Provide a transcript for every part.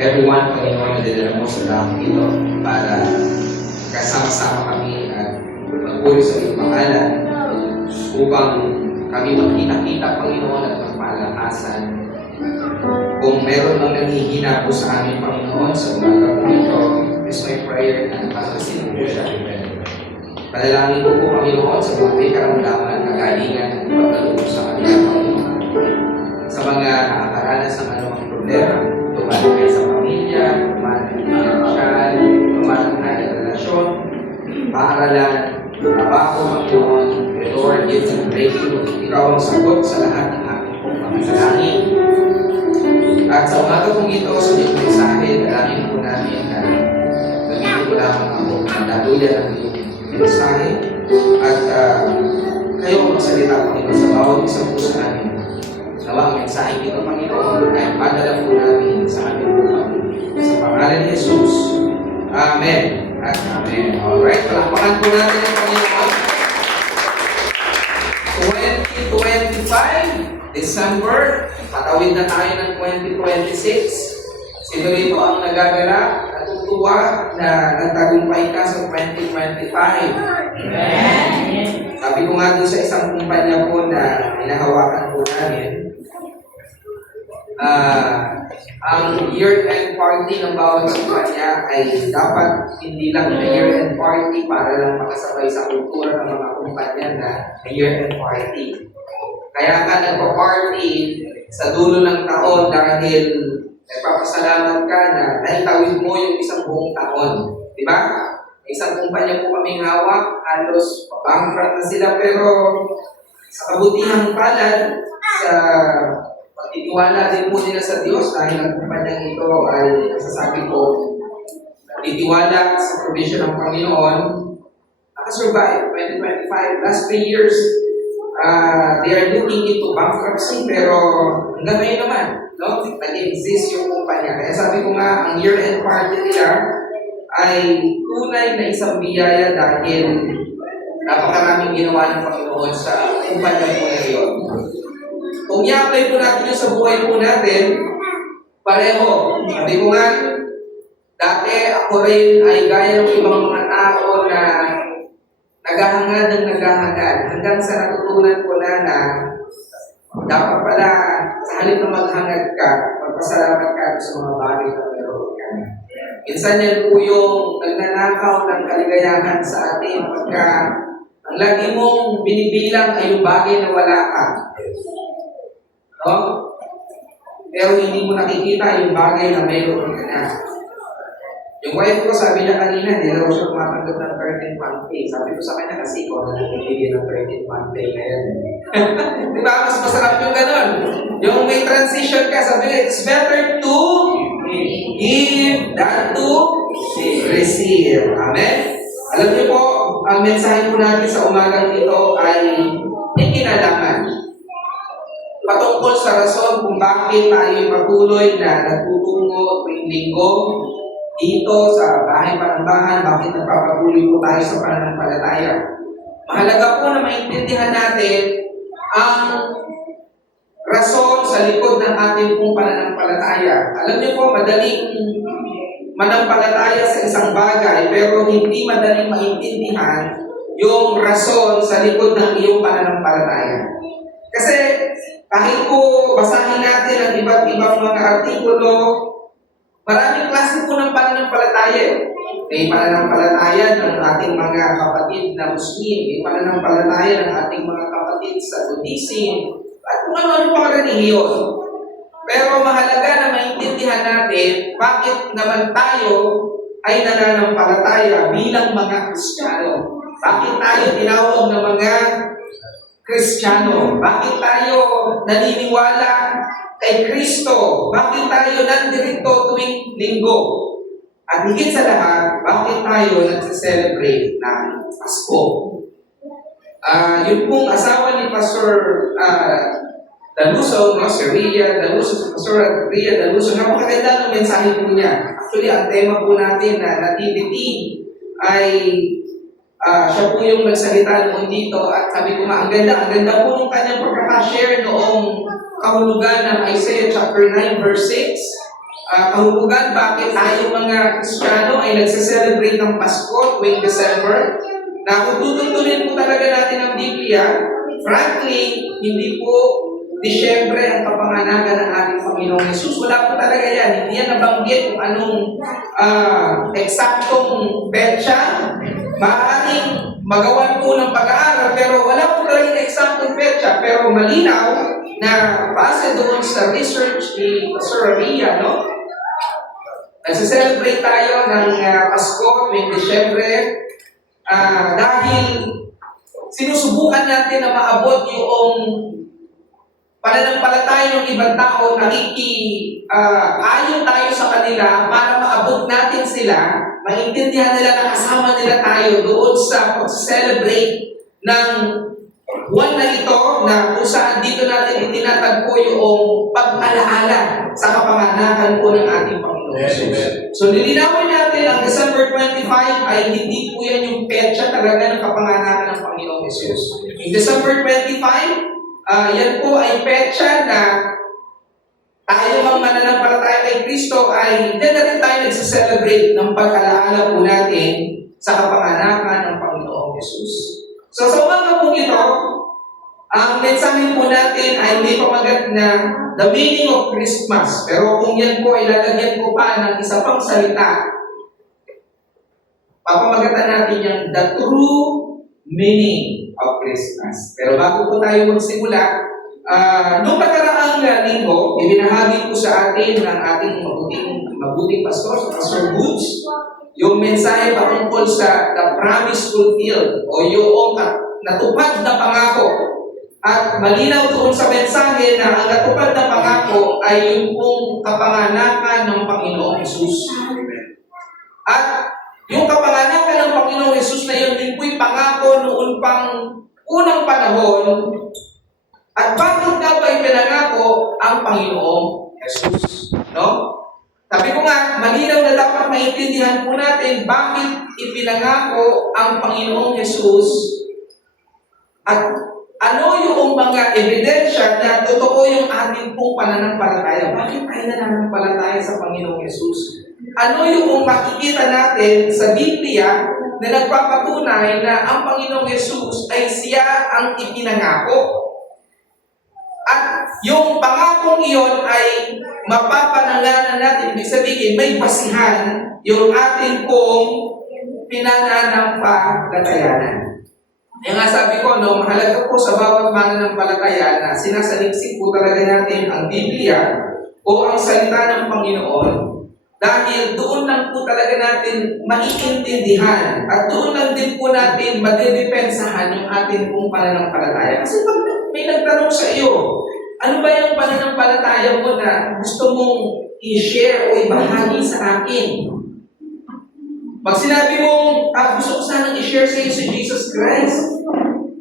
everyone, Panginoon, na dinala mo sa dahong ito para kasama-sama kami at magpuri sa iyong pangalan upang kami magkita-kita, Panginoon, at magpalakasan. Kung meron mang nanghihina po sa amin, Panginoon, sa umaga po ito, is my prayer na pagkasin po siya. Panalangin ko po, Panginoon, sa mga may karamdaman, kagalingan, at pagkaloob sa kanila, Panginoon. Sa mga nakakaranas ng anumang problema, tumalang kayo sa pamilya, tumalang kayo financial, tumalang kayo sa relasyon, paaralan, trabaho, Panginoon, Lord, give them breakthrough. Ikaw ang sagot sa lahat ng aking pangangailangan. At sa umaga kong ito, sa iyong mensahe, dalangin po namin na gamitin ko lamang ako na daluyan ng iyong mensahe. At kayo ang magsalita, Panginoon, sa bawat isang po sa amin. Nawa ang mensahe ito, Panginoon, ay padala po namin sa aming buhay. Sa pangalan ni Jesus. Amen. At amen. Alright, palakpakan po natin ang Panginoon. 2025, December, patawid na tayo ng 2026. Sino rito ang nagagalak, natutuwa na nagtagumpay ka sa 2025? Amen. Sabi ko nga dun sa isang kumpanya po na hinahawakan po namin, ang year-end party ng bawat kumpanya ay dapat hindi lang na year-end party para lang makasabay sa kultura ng mga kumpanya na year-end party. Kaya ka nagpa-party sa dulo ng taon dahil nagpapasalamat ka na naitawid mo yung isang buong taon. Di ba? Isang kumpanya po kaming hawak, halos bankrupt na sila, pero sa kabutihang palad, sa pagtitiwala din po nila sa Diyos dahil ang kumpanyang ito ay nasasabi ko, titiwala sa provision ng Panginoon, nakasurvive 2025, last 3 years, they are looking into bankruptcy, pero hanggang ngayon naman, no? Nag-exist yung kumpanya. Kaya sabi ko nga, ang year-end party nila ay tunay na isang biyaya dahil napakaraming ginawa ng Panginoon sa kumpanya po na yun. Kung i-apply po natin yun sa buhay po natin, pareho. Sabi ko nga, dati ako rin ay gaya ng ibang mga tao na naghahangad ng naghahangad hanggang sa natutunan ko na dapat pala sa halip na maghangad ka, magpasalamat ka sa mga bagay na meron ka. Minsan yan po yung nagnanakaw ng kaligayahan sa atin pagka ang lagi mong binibilang ay yung bagay na wala ka. No? Pero hindi mo nakikita yung bagay na meron ka na. Yung wife ko, sabi niya kanina, hindi na siya tumatanggap ng 13-month pay. Sabi ko sa kanya kasi ko na nagbibigay ng 13-month pay na yan. Di ba? Mas masarap yung ganun. Yung may transition ka, sabi niya, it's better to give than to receive. Amen? Alam niyo po, ang mensahe po natin sa umagang ito ay may kinalaman. Patungkol sa rason kung bakit tayo patuloy na nagtutungo tuwing linggo dito sa bahay panambahan, bakit nagpapatuloy po tayo sa pananampalataya. Mahalaga po na maintindihan natin ang rason sa likod ng ating pong pananampalataya. Alam niyo po, madaling manampalataya sa isang bagay, pero hindi madaling maintindihan yung rason sa likod ng iyong pananampalataya. Kasi kahit po basahin natin ang iba't ibang mga artikulo, maraming klase po ng pananampalataya. May pananampalataya ng ating mga kapatid na Muslim, may pananampalataya ng ating mga kapatid sa Buddhism, at kung ano-ano pang relihiyon. Pero mahalaga na maintindihan natin bakit naman tayo ay nananampalataya bilang mga Kristiyano. Bakit tayo tinawag na mga Kristiyano? Bakit tayo naniniwala kay Kristo? Bakit tayo nandirito tuwing linggo? At higit sa lahat, bakit tayo nagse-celebrate ng Pasko? Yung pong asawa ni Pastor Daluso, no? Si Ria Daluso, Pastor Ria Daluso, napakaganda ng mensahe po niya. Actually, ang tema po natin na nativity ay siya po yung nagsalita noon dito at sabi ko ang ganda po ng kanyang pagkakashare noong kahulugan ng Isaiah chapter 9 verse 6. kahubugan bakit tayo mga Kristiyano ay nagse-celebrate ng Pasko tuwing December. Na kung tututunin po talaga natin ang Biblia, frankly, hindi po Disyembre ang kapanganakan ng ating Panginoong Yesus. Wala po talaga yan. Hindi yan nabanggit kung anong eksaktong petsa. Maaaring magawan po ng pag-aaral, pero wala po talaga eksaktong petsa. Pero malinaw na base doon sa research ni Pastor Ramia, no? Nagse-celebrate tayo ng Pasko tuwing Disyembre dahil sinusubukan natin na maabot yung pananampalataya ng ibang tao, ayon tayo sa kanila para maabot natin sila, maintindihan nila na kasama nila tayo doon sa pag-celebrate ng buwan na ito na kung saan dito natin itinatagpo yung pag-alaala sa kapanganakan po ng ating Panginoon Jesus. So nilinawin natin ang December 25 ay hindi po yan yung petsa talaga ng kapanganakan ng Panginoong Jesus. Yung December 25, yan po ay petsa na tayo mga mananampalataya kay Kristo ay yan na rin tayo nagsa-celebrate ng pag-alaala po natin sa kapanganakan ng Panginoong Jesus. So sa umaga po ito, ang mensahe po natin ay hindi pamagat na the meaning of Christmas. Pero kung yan po ay lalagyan ko pa ng isa pang salita, papamagatan natin yung the true meaning of Christmas. Pero bago po tayo magsimula, nung nakaraang linggo, ibinahagi ko sa atin ng ating mabuting pastor, sa Pastor Woods, yung mensahe patungkol sa the promise fulfilled o yung natupad na pangako. At malinaw doon sa mensahe na ang natupad na pangako ay yung pong kapanganakan ng Panginoong Jesus. At yung kapanganakan ng Panginoong Jesus na yun, din po'y pangako noon pang unang panahon. At bakit nga ba ipinangako ang Panginoong Jesus? No? Sabi ko nga, malinaw na dapat maintindihan po natin bakit ipinangako ang Panginoong Jesus at ano yung mga ebidensya na totoo yung ating pong pananampalataya. Bakit tayo nananampalataya sa Panginoong Jesus? Ano yung makikita natin sa Biblia na nagpapatunay na ang Panginoong Jesus ay siya ang ipinangako? At yung pangakong iyon ay mapapanalanan natin, ibig sabihin, may basihan yung ating pong pinananampalatayanan. Kaya nga sabi ko, no, mahalaga po sa bawat mananampalataya na sinasaliksik po talaga natin ang Biblia o ang salita ng Panginoon dahil doon lang po talaga natin maiintindihan at doon lang din po natin madedepensahan yung ating pong pananampalataya. Kasi pag may nagtanong sa iyo, ano ba yung pananampalataya mo na gusto mong i-share o ibahagi sa akin? Pag sinabi mong, gusto ko sanang i-share sa iyo si Jesus Christ.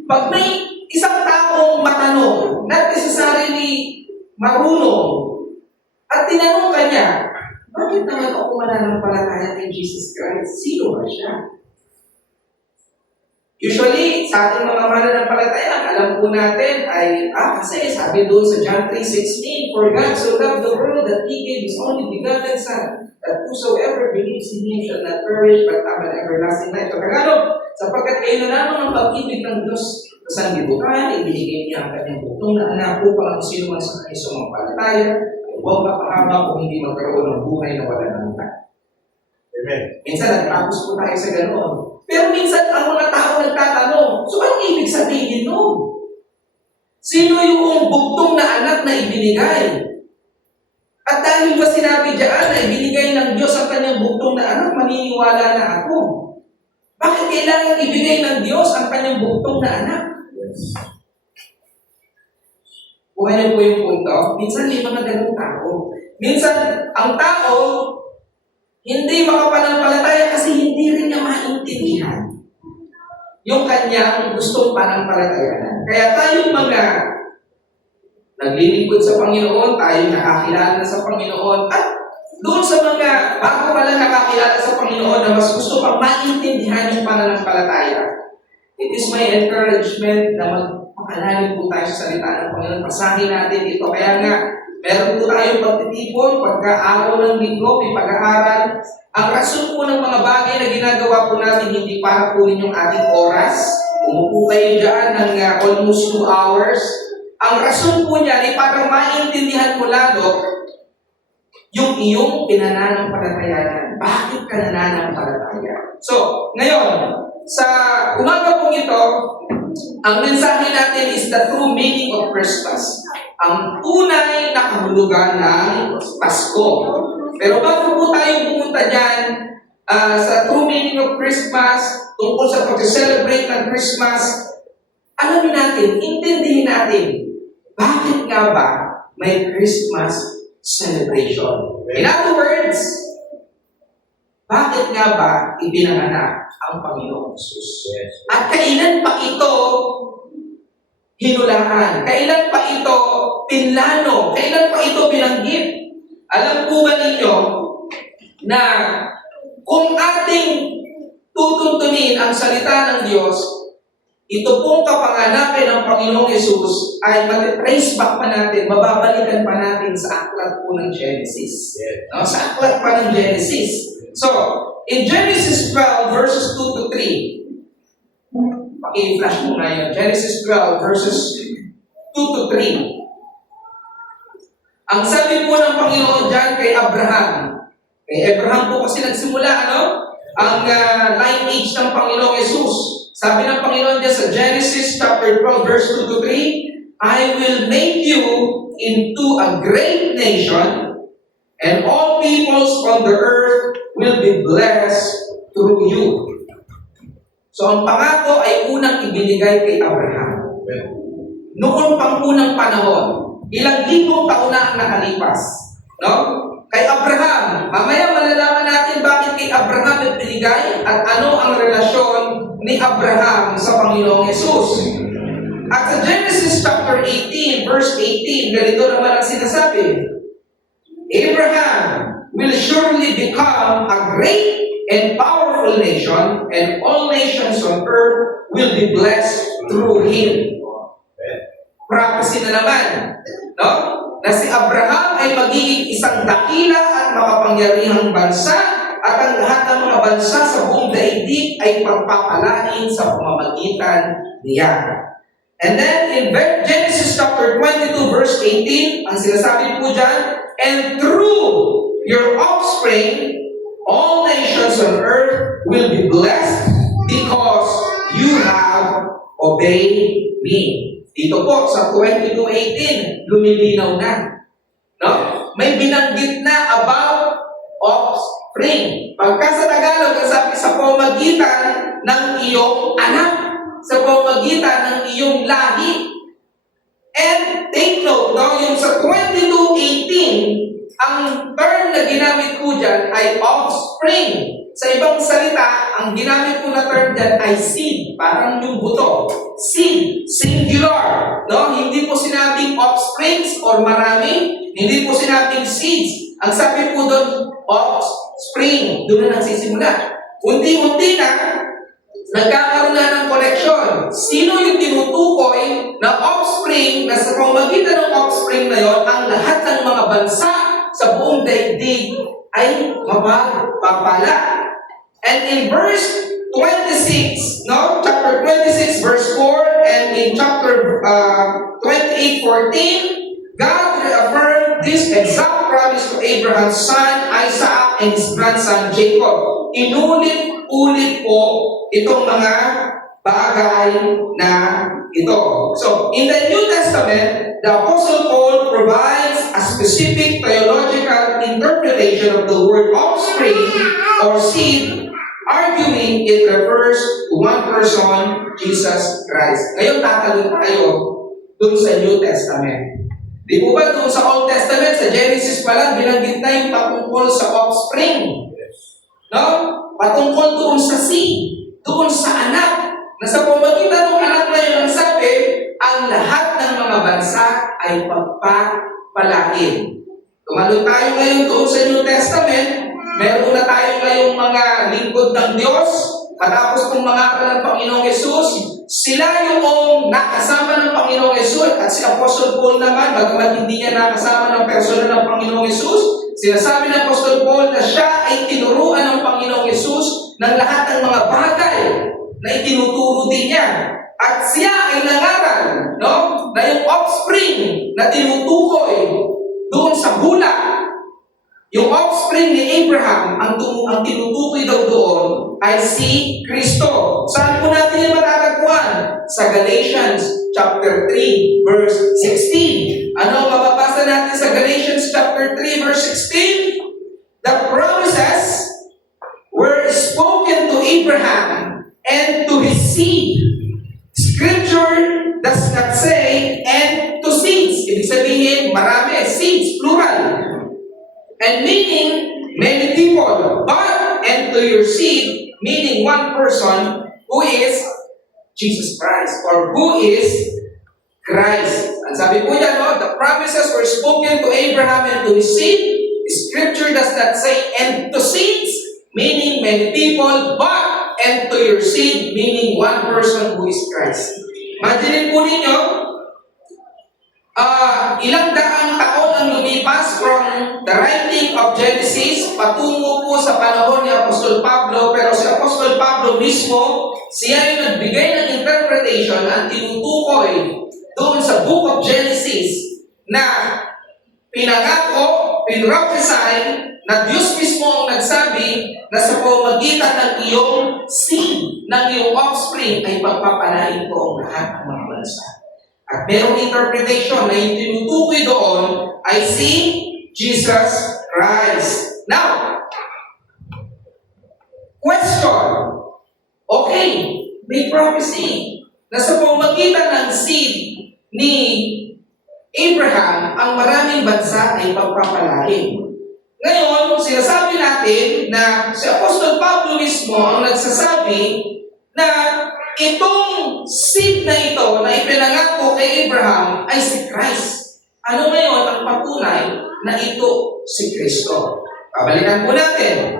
Pag may isang taong matanong, not necessarily marunong, at tinanong ka niya, bakit naman ako mananampalataya kay Jesus Christ? Sino ba siya? Usually, sa ating mga mananampalataya, alam po natin ay, kasi sabi doon sa John 3:16, for God so loved the world that He gave His only begotten Son, that whosoever believes in Him shall not perish but have an everlasting life. So, Tagalog, sapagkat kayo na lamang ang pag-ibig ng Diyos sa sanlibutan, ibinigay niya ang kanyang butong na anak upang ang sino man sa kanyang sumampalataya, huwag mapahama kung hindi magkaroon ng buhay na wala ng hanggan. Amen. Minsan, nagtapos po tayo sa ganoon. Pero minsan, ang mga tao nagtatanong, so anong ibig sabihin nun? Sino yung bugtong na anak na ibinigay? At dahil ba sinabi diyan na ibinigay ng Diyos ang kanyang bugtong na anak, maniniwala na ako. Bakit kailangan ibigay ng Diyos ang kanyang bugtong na anak? Kuha niyo po yung punto. Minsan may mga ganong tao. Minsan, ang tao, hindi makapanampalataya kasi hindi rin niya maintindihan yung kanyang gustong panampalatayanan. Kaya tayong mga naglilingkod sa Panginoon, tayo nakakilala sa Panginoon, at doon sa mga bago pa lang nakakilala sa Panginoon na mas gusto pang maintindihan yung pananampalataya, it is my encouragement na magpakalalim po tayo sa salita ng Panginoon. Pasahin natin ito. Kaya nga, Meron po tayong pagtitipon, pagka-araw ng linggo, may pag-aaral. Ang rason po ng mga bagay na ginagawa po natin, hindi para kunin yung ating oras. Umupo kayo dyan ng almost 2 hours. Ang rason po niyan ay para maintindihan mo lalo yung iyong pinananampalatayanan. Bakit ka nananampalataya? So, ngayon, sa umaga pong ito, ang mensahe natin is the true meaning of Christmas. Ang tunay na kahulugan ng Pasko. Pero bago po tayo pumunta dyan sa true meaning of Christmas, tungkol sa pag-celebrate ng Christmas, alamin natin, intindihin natin, bakit nga ba may Christmas celebration? In other words, bakit nga ba ipinanganak ang Panginoong Jesus? At kailan pa ito hinulaan? Kailan pa ito pinlano? Kailan pa ito binanggit? Alam po ba ninyo na kung ating tutuntunin ang salita ng Diyos, ito pong kapanganakan ng Panginoong Yesus ay matitrace back pa natin, mababalikan pa natin sa aklat po ng Genesis. No? Sa aklat pa ng Genesis. So, in Genesis 12 verses 2 to 3, paki-flash mo na yun. Genesis 12 verses 2 to 3. Ang sabi po ng Panginoon dyan kay Abraham. Kay Abraham po kasi nagsimula, ang lineage ng Panginoong Yesus. Sabi ng Panginoon dyan sa Genesis chapter 12 verse 2 to 3, I will make you into a great nation, and all peoples on the earth will be blessed through you. So ang pangako ay unang ibinigay kay Abraham. Noon pang unang panahon, ilang libong taon na ang nakalipas. No? Kay Abraham, mamaya malalaman natin bakit kay Abraham ibinigay at ano ang relasyon ni Abraham sa Panginoong Yesus. At sa Genesis chapter 18, verse 18, ganito naman ang sinasabi, Abraham will surely become a great and powerful nation, and all nations on earth will be blessed through him. Prophecy na naman, no? Na si Abraham ay magiging isang dakila at makapangyarihang bansa, at ang lahat ng mga bansa sa buong daigdig ay pagpapalain sa pamamagitan niya. And then in Genesis chapter 22 verse 18, ang sinasabi po dyan, and through your offspring, all nations on earth will be blessed because you have obeyed me. Dito po sa 22:18, lumilinaw na. No? May binanggit na about offspring. Pagka sa Tagalog, sabi sa pamamagitan ng iyong anak, sa pamamagitan ng iyong lahi. And take note, no? Yung sa 22:18, ang term na ginamit po dyan ay offspring. Sa ibang salita, ang ginamit po na term dyan ay seed. Parang yung buto. Seed. Singular. No? Hindi po sinabing offsprings or marami. Hindi po sinabing seeds. Ang sabi po doon, offspring. Doon na nagsisimula. Unti-unti na, nagkakaroon na ng connection. Sino yung tinutukoy na offspring, na sa pamamagitan ng offspring na yon, ang lahat ng mga bansa sa buong daigdig ay mapapala. And in verse 26, no? Chapter 26, verse 4, and in chapter 28:14, God reaffirmed this exact promise to Abraham's son, Isaac, and his grandson, Jacob. Inulit-ulit po itong mga bagay na ito. So, in the New Testament, the Apostle Paul provides a specific theological interpretation of the word offspring or seed, arguing it refers to one person, Jesus Christ. Ngayon, tatanong tayo dun sa New Testament. Di po ba dun sa Old Testament, sa Genesis pa lang, binanggit na yung patungkol sa offspring. No? Patungkol doon sa seed, doon sa anak. Na sa pamamagitan ng anak na yun, ang sabi, ang lahat ng mga bansa ay pagpapalain. Tumalo tayo ngayon doon sa New Testament, meron na tayo ngayong mga lingkod ng Diyos, matapos kung mga ng Panginoong Yesus, sila yung nakasama ng Panginoong Yesus at si Apostle Paul naman, bagamat hindi niya nakasama ng personal ng Panginoong Yesus, sinasabi ng Apostle Paul na siya ay tinuruan ng Panginoong Yesus ng lahat ng mga bagay na itinuturo din niya. At siya ay nangaral, no? Na yung offspring na tinutukoy doon sa hula, yung offspring ni Abraham, ang tinutukoy daw doon ay si Kristo. Saan po natin yung matatagpuan? Sa Galatians chapter 3, verse 16. Ano ang mababasa natin sa Galatians chapter 3, verse 16? The promises were spoken to Abraham and to his seed. Scripture does not say and to seeds. Ibig sabihin, marami, seeds, plural. And meaning many people, but and to your seed, meaning one person who is Jesus Christ or who is Christ. Ang sabi po niya, no, the promises were spoken to Abraham and to his seed. Scripture does not say and to seeds, meaning many people, but and to your seed, meaning one person who is Christ. Imagine po ninyo, ilang daang taon ang lumipas from the writing of Genesis patungo po sa panahon ni Apostol Pablo, pero si Apostol Pablo mismo, siya yung nagbigay ng interpretation at tinutukoy doon sa book of Genesis na pinangako, pinrophesy na Diyos mismo ang nagsabi na sa pamamagitan ng iyong seed, ng iyong offspring ay pagpapalain ko ang lahat ng mga bansa. At merong interpretation na yung tinutukoy doon ay si Jesus Christ. Now, question. Okay, may prophecy na sa pamamagitan ng seed ni Abraham, ang maraming bansa ay pagpapalain. Ngayon, sinasabi natin na si Apostol Pablo mismo ang nagsasabi na itong seed na ito na ipinangako kay Abraham ay si Christ. Ano ngayon ang patunay na ito si Kristo? Babalikan po natin.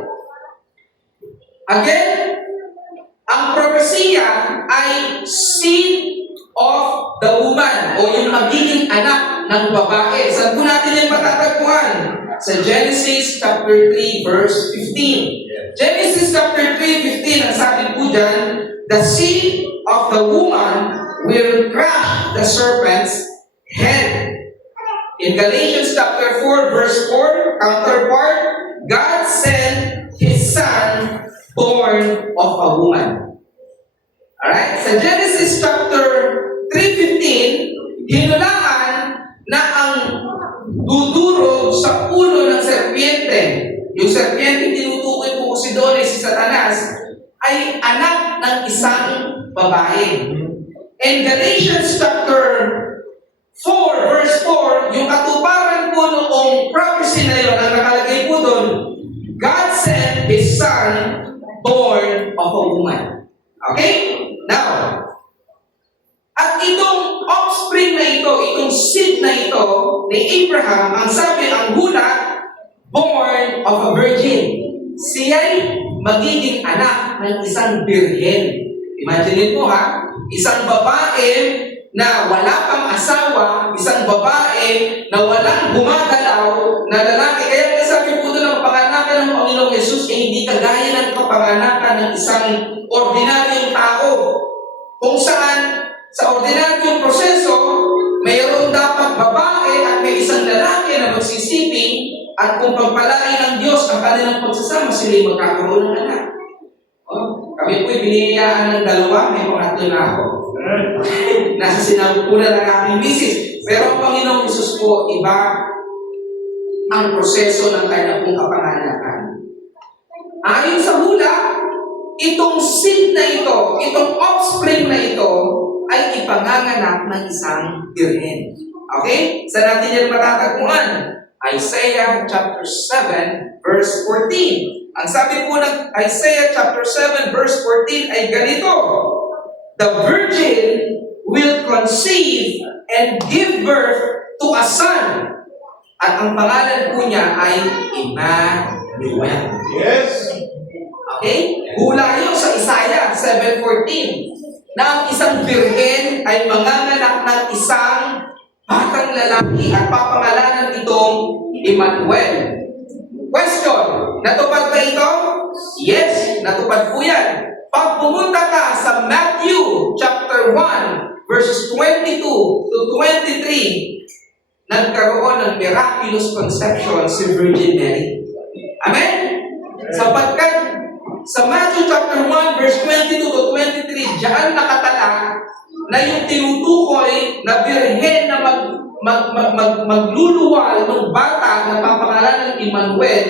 Again, ang propesya ay seed of the woman o yung magiging anak ng babae. Saan po natin yung matatagpuan? Sa Genesis chapter 3 verse 15. Genesis chapter 3, 15, ang sabi po dyan, the seed of the woman will crush the serpent's head. In Galatians chapter 4, verse 4, counterpart, God sent His Son born of a woman. Alright? Sa Genesis chapter 3:15, hinulaan na ang dudurog sa ulo ng serpiente. Yung serpiente tinutukoy po kasi doon ay si Satanas, ay anak ng isang babae. In Galatians chapter 4, verse 4, yung katuparan po noong prophecy na yun, ang nakalagay po doon, God sent His Son born of a woman. Okay? Now, at itong offspring na ito, itong seed na ito ni Abraham, ang sabi, ang hula, born of a virgin. Siya'y magiging anak ng isang birhen. Imagine mo ha, isang babae na wala pang asawa, isang babae na walang gumagalaw na lalaki. Kaya nga sabi po doon, ang panganakan ng Panginoong Yesus ay hindi kagaya ng kapanganakan ng isang ordinaryong tao. Kung saan, sa ordinaryong proseso, mayroon dapat babae at may isang lalaki na magsisiping at kung pagpalain ng Diyos ang kanilang pagsasama, sila'y magkakaroon ng anak. Kami po'y biniyayaan ng dalawa, may pangatlo na ako. Nasa sinapupunan ng aking misis. Pero ang Panginoong Isus po, iba ang proseso ng kanyang pong kapanganakan. Ayon sa hula, itong seed na ito, itong offspring na ito, ay ipanganganak ng isang birhen. Okay? Saan natin yan matatagpuan? Isaiah chapter 7, verse 14. Ang sabi po ng Isaiah chapter 7, verse 14 ay ganito, the virgin will conceive and give birth to a son. At ang pangalan po niya ay Emmanuel. Yes. Okay? Hula yun sa Isaiah 7:14 na ang isang birhen ay manganganak ng isang batang lalaki at papangalanan itong Emmanuel. Question, natupad ba ito? Yes, natupad po yan. Pag pumunta ka sa Matthew chapter 1 verses 22 to 23, nagkaroon ng miraculous conception si Virgin Mary. Amen? Sapagkat sa Matthew chapter 1 verse 22 to 23, diyan nakatala na yung tinutukoy na birhen na magluluwal ng bata na papangalanan ng Emmanuel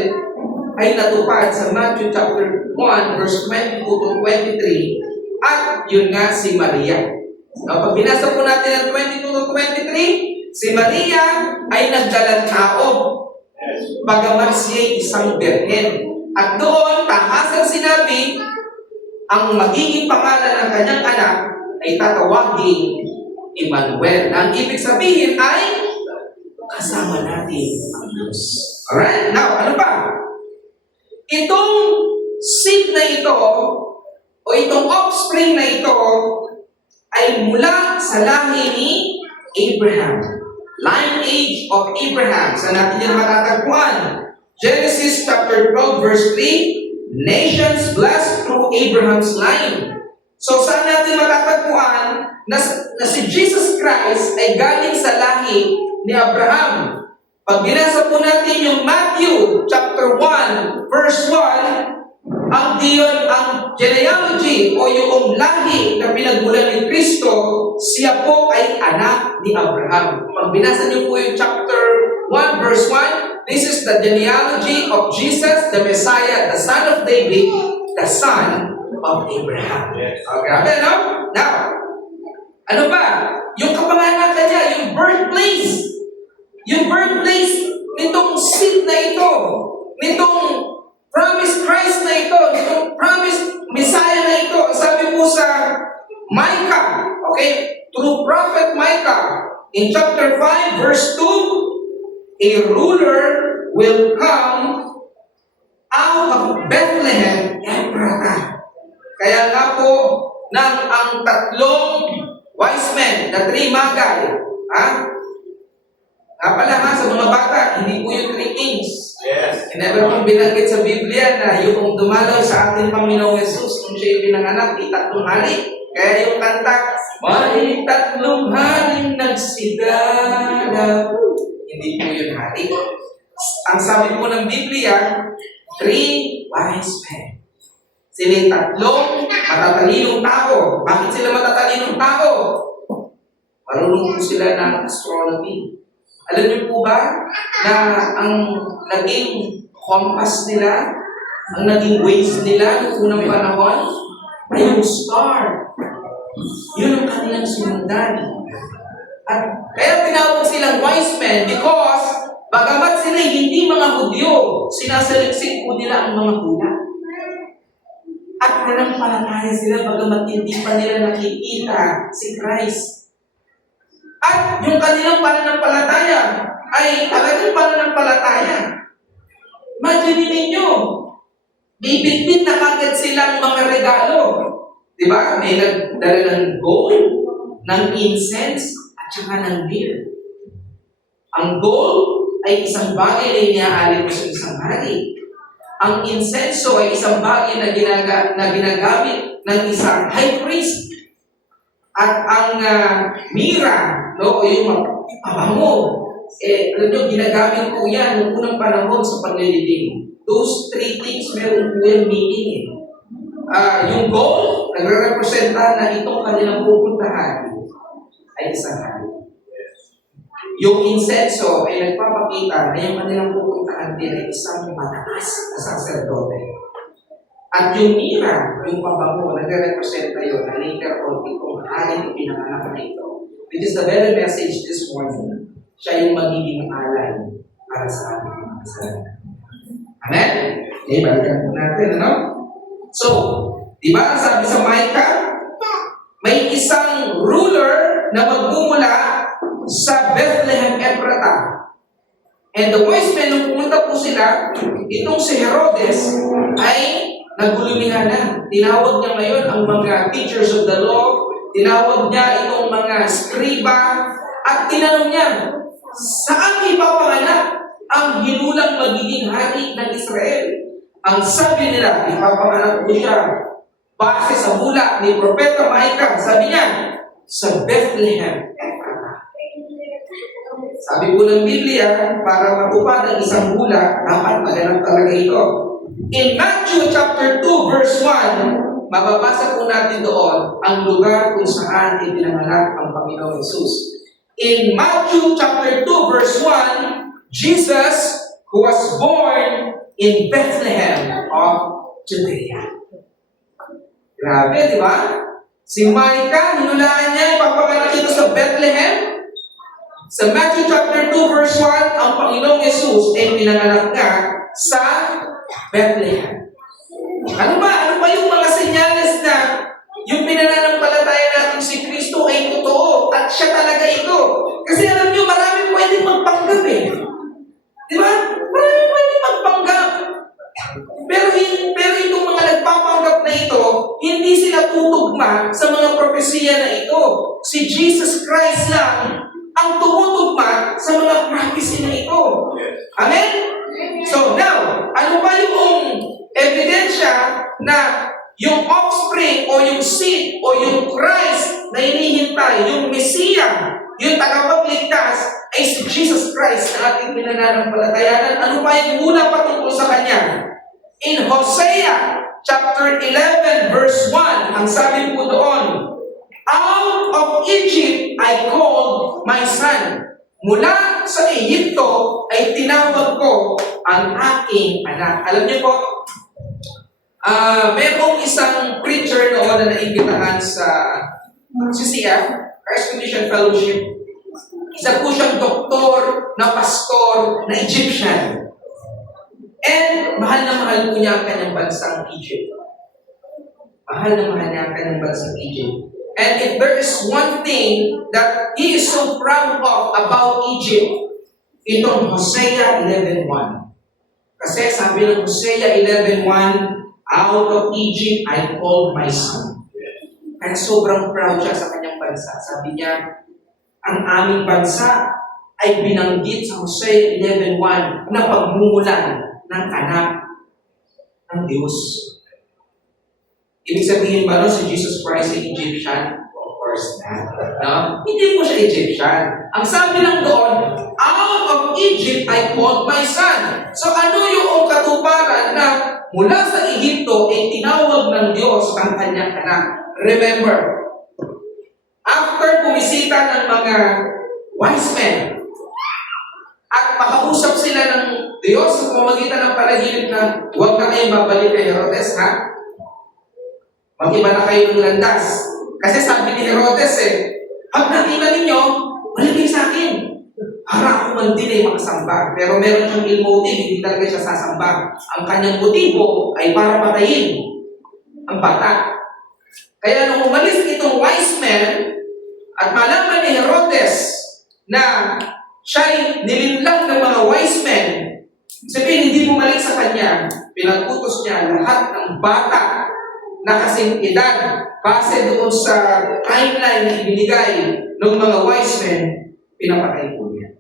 ay natupad sa Matthew chapter 1 verse 22 to 23, at yun nga si Maria. Pag binasa po natin ang 22 to 23, si Maria ay nagdalang tao, bagamat siya isang birhen. At doon, tahasang sinabi, ang magiging pangalan ng kanyang anak ay tatawagin Emmanuel. Na ang ibig sabihin ay kasama natin ang Diyos. Alright? Now, ano ba? Itong seed na ito, o itong offspring na ito, ay mula sa lahi ni Abraham. Lineage of Abraham. Saan natin yan matatagpuan? Genesis chapter 12 verse 3, nations blessed through Abraham's line. So saan natin matatagpuan na si Jesus Christ ay galing sa lahi ni Abraham? Pag binasa po natin yung Matthew chapter 1 verse 1, ang genealogy o yung lahi na pinagmulan ni Kristo, siya po ay anak ni Abraham. Pag binasa niyo po yung chapter 1 verse 1, this is the genealogy of Jesus, the Messiah, the son of David, the son of Abraham. Okay, no? Now, ano ba? Yung kapanganakan niya, yung birthplace nitong seed na ito, nitong promised Christ na ito, nitong promised Messiah na ito. Sabi po sa Micah, okay, through prophet Micah, in chapter 5, verse 2, a ruler will come out of Bethlehem, Ephratah. Kaya nga po, ang tatlong wise men, the three magi, sa mga bata, hindi po yung three kings. Yes. Never pong binanggit sa Biblia na yung dumalaw sa ating Panginoong Jesus kung siya yung pinanganak, tatlong hari. Kaya yung kanta, may tatlong haring nagsidala. Hindi po yun hari. Ang sabi po ng Biblia, three wise men. Sila tatlong matatalinong tao. Bakit sila matatalinong tao? Marunong po sila ng astronomy. Alam niyo po ba na ang naging compass nila, ang naging ways nila noong unang panahon, ay yung star. Yun ang kanilang sinundan. At kaya tinawag silang wise men because bagamat sila hindi mga Hudyo, sinasaliksik po nila ang mga hula. At nanampalataya sila bagamat hindi pa nila nakikita si Christ. At yung kanilang pananampalataya ay talagang pananampalataya. Imagine ninyo, bibitbit na kagad silang mga regalo. Diba? May nagdala ng gold, ng incense, at saka ng myrrh. Ang gold ay isang bagay na iniaalin mo sa isang hari. Ang insenso ay isang bagay na ginagamit ng isang high priest. At ang mira, no, o yung pabango, alam nyo, ginagamit po yan noong unang panahon sa paglilibing. Those three things meron po yung meaning. Yung gold, nagre-representa na itong kanilang pupuntahan ay isang hari. Yung insenso ay nagpapakita na yung kanilang pupuntahan din ay isang mataas na sacerdote. At yung mira, yung pabango, nagre-representa yun na later on itong haring pinanganak na ito. Which is the very message this morning. Siya yung magiging alay para sa ating mga kasalanan. Amen? Okay, balikan po natin, ano? So, di ba sabi sa Micah, may isang ruler na magmumula sa Bethlehem, Ephratah. And the wise men, nung pumunta po sila, itong si Herodes ay nagululihan na. Tinawag niya ngayon ang mga teachers of the law, tinawag niya itong mga skriba, at tinanong niya, saan ipapanganak ang hinulang magiging hari ng Israel? Ang sabi nila, ipapanganak ko siya base sa hula ni Propeta Micah. Sabi niya, sa Bethlehem. Sabi po ng Biblia, para matupad ang isang hula, dapat maganap talaga ito. In Matthew chapter 2 verse 1, mababasa po natin doon ang lugar kung saan ipinanganak ang Panginoong Hesus. In Matthew chapter 2 verse 1, Jesus who was born in Bethlehem of Judea. Grabe, di ba? Si Micah, hinulaan niya, ipapanganak ito sa Bethlehem. Sa Matthew chapter 2 verse 1, ang Panginoong Hesus ay pinanganak nga sa Bethlehem. Ano ba? Ano ba yung mga senyales na yung pinananampalataya natin si Kristo ay totoo at siya talaga ito? Kasi alam nyo, maraming pwedeng magpanggap eh. Di ba? Maraming pwedeng magpanggap. Pero itong mga nagpapanggap na ito, hindi sila tutugma sa mga propesiya na ito. Si Jesus Christ lang ang tumutugma sa mga prophecy na ito. Amen? So now, ano ba yung ebidensya na yung offspring o yung seed o yung Christ na hinihintay, yung Messiah, yung tagapagligtas, ay si Jesus Christ na ating pinananampalatayanan? Ano ba yung una patungkol sa Kanya? In Hosea chapter 11 verse 1, ang sabi po doon, out of Egypt I called my son. Mula sa Egypto ay tinawag ko ang aking anak. Alam niyo po, merong isang preacher noon na naimbitahan sa CCF, Christ Commission Fellowship. Isa po siyang doktor na pastor na Egyptian. And mahal na mahal po niya ang kanyang bansang Egypt. Mahal na mahal niya ang kanyang bansang Egypt. And if there is one thing that he is so proud of about Egypt, itong Hosea 11.1. Kasi sabi ng Hosea 11.1, out of Egypt I called my son. Kaya sobrang proud siya sa kanyang bansa. Sabi niya, ang aming bansa ay binanggit sa Hosea 11.1 na pagmumulan ng anak ng Diyos. Ibig sabihin ba no, si Jesus Christ ay Egyptian? Of course not. No? Hindi po siya Egyptian. Ang sabi lang doon, out of Egypt I called my son. So ano yung katuparan na mula sa Egypto ay tinawag ng Diyos ang kanyang anak? Remember, after bumisita ng mga wise men at makausap sila ng Diyos sa pamamagitan ng panaginip na huwag na kayong babalik kay Herodes, ha? Mag-iba na kayo ng landas. Kasi sabi ni Herodes pag nakita ninyo, balik kayo sa akin. Para ako man din ay makasamba. Pero meron siyang ill motive, hindi talaga siya sasamba. Ang kanyang motibo ay para patayin ang bata. Kaya nung umalis itong wise men at malaman ni Herodes na siya'y nilinlang ng mga wise men, sabihin hindi bumalik sa kanya, pinag-utos niya lahat ng bata na kasing edad, base doon sa timeline na ibinigay ng mga wise men, pinapatay po niya.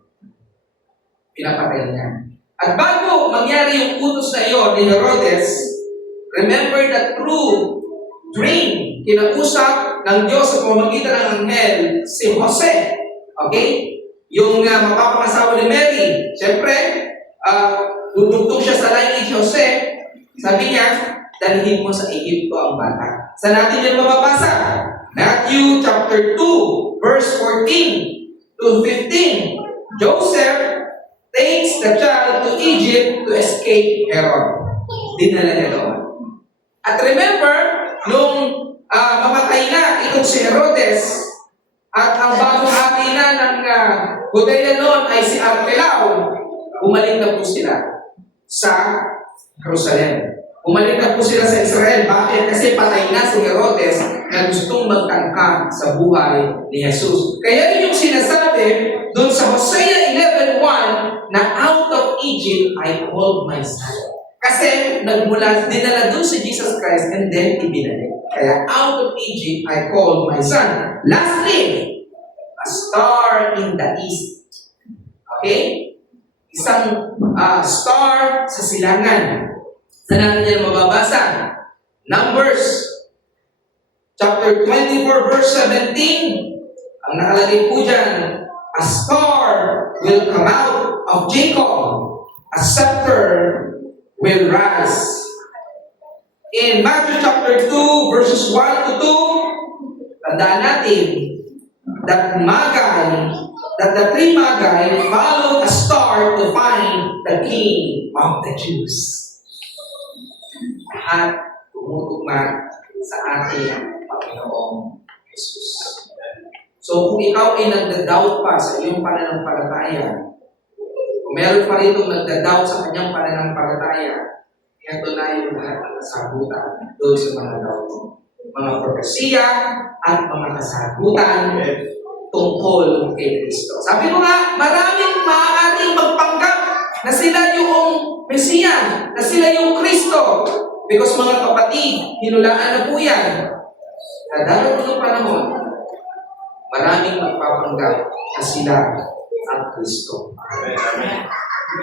Pinapatay niya. At bago mangyari yung utos na iyon ni Herodes, remember that through dream, kinausap ng Diyos sa pamamagitan ng anghel si Jose. Okay? Yung mapapangasawa ni Mary. Siyempre, tutugtog siya sa lineage Jose. Sabi niya, dalhin mo sa Egypto ang bata. Saan natin yan mababasa? Matthew chapter 2, verse 14 to 15. Joseph takes the child to Egypt to escape Herod. Dinala niya doon. At remember, nung mamatay na itong si Herodes, at ang bagong hari na ng Judea noon ay si Arkelao, bumalik na po sila sa Jerusalem. Bumalik na po sila sa Israel. Bakit? Kasi patay na si Herodes na gustong magtangka sa buhay ni Jesus. Kaya yun yung sinasabi doon sa Hosea 11.1 na out of Egypt I called my son. Kasi dinala dun si Jesus Christ and then ibinalik. Kaya out of Egypt, I called my son. Lastly, a star in the east. Okay? Isang star sa silangan. Saan natin yan mababasa? Numbers, chapter 24, verse 17. Ang nakalagay po dyan, a star will come out of Jacob, a scepter will rise. In Matthew chapter 2, verses 1 to 2, tandaan natin that the three Magi followed a star to find the King of the Jews. Lahat tumutugma sa ating Panginoong Jesus. So kung ikaw ay nagda-doubt pa sa iyong pananampalataya, kung meron pa rin itong nagda-doubt sa kanyang pananampalataya, ito na yung lahat ng kasagutan doon sa mga doubt mo. Mga propesiya at mga kasagutan tungkol kay Kristo. Sabi mo nga, maraming maaaring magpanggap na sila yung Mesiya, na sila yung Kristo. Because mga kapatid, hinulaan na po yan. Na darating ng panahon, maraming magpapanggap na sila ang Kristo.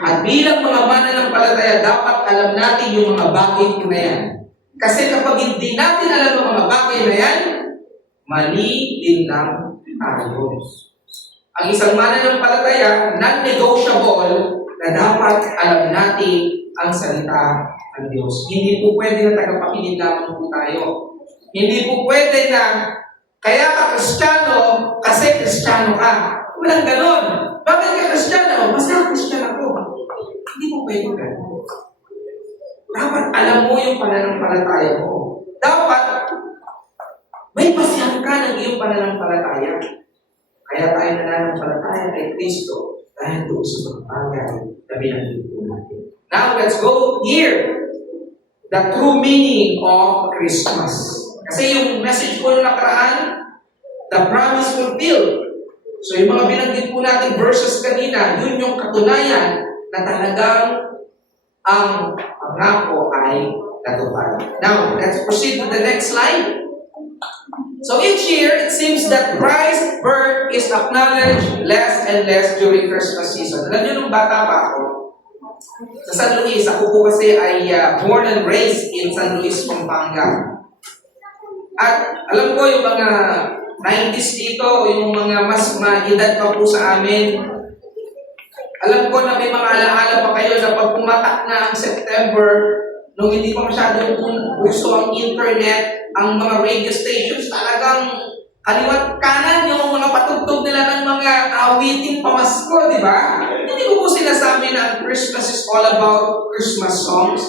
At bilang mga mananampalataya, dapat alam natin yung mga bagay na yan. Kasi kapag hindi natin alam ang mga bagay na yan, mali din lang tayo. Ang isang mananampalataya, non-negotiable, na dapat alam natin ang salita ng Diyos. Hindi po pwede na tagapakinig lamang po tayo. Hindi po pwede na kaya ka Kristiyano kasi Kristiyano ka. Walang ganon. Bakit ka Kristiyano? Basta Kristiyano ako. Hindi po pwede ganon. Dapat alam mo yung pananampalataya mo. Dapat may pasihan ka ng iyong pananampalataya. Kaya tayo nananampalataya kay Kristo dahil doon sa mga bagay na binanggit po natin. Now, let's go here. The true meaning of Christmas. Kasi yung message po nung nakaraan, the promise fulfilled. So yung mga binanggit po natin verses kanina, yun yung katunayan na talagang ang pangako ay natupad. Now, let's proceed to the next slide. So each year, it seems that Christ's birth is acknowledged less and less during Christmas season. Alam niyo, nung bata pa ako, sa San Luis, ako po kasi ay born and raised in San Luis, Pampanga. At alam ko yung mga 90s dito, yung mga mas ma-edad pa po sa amin, alam ko na may mga alaala pa kayo na pag pumatak na ang September, nung hindi pa masyadong gusto ang internet, ang mga radio stations talagang kaliwat kanan yung mga patugtog nila ng mga awiting pamasko, di ba? Hindi ko po sinasabi na Christmas is all about Christmas songs.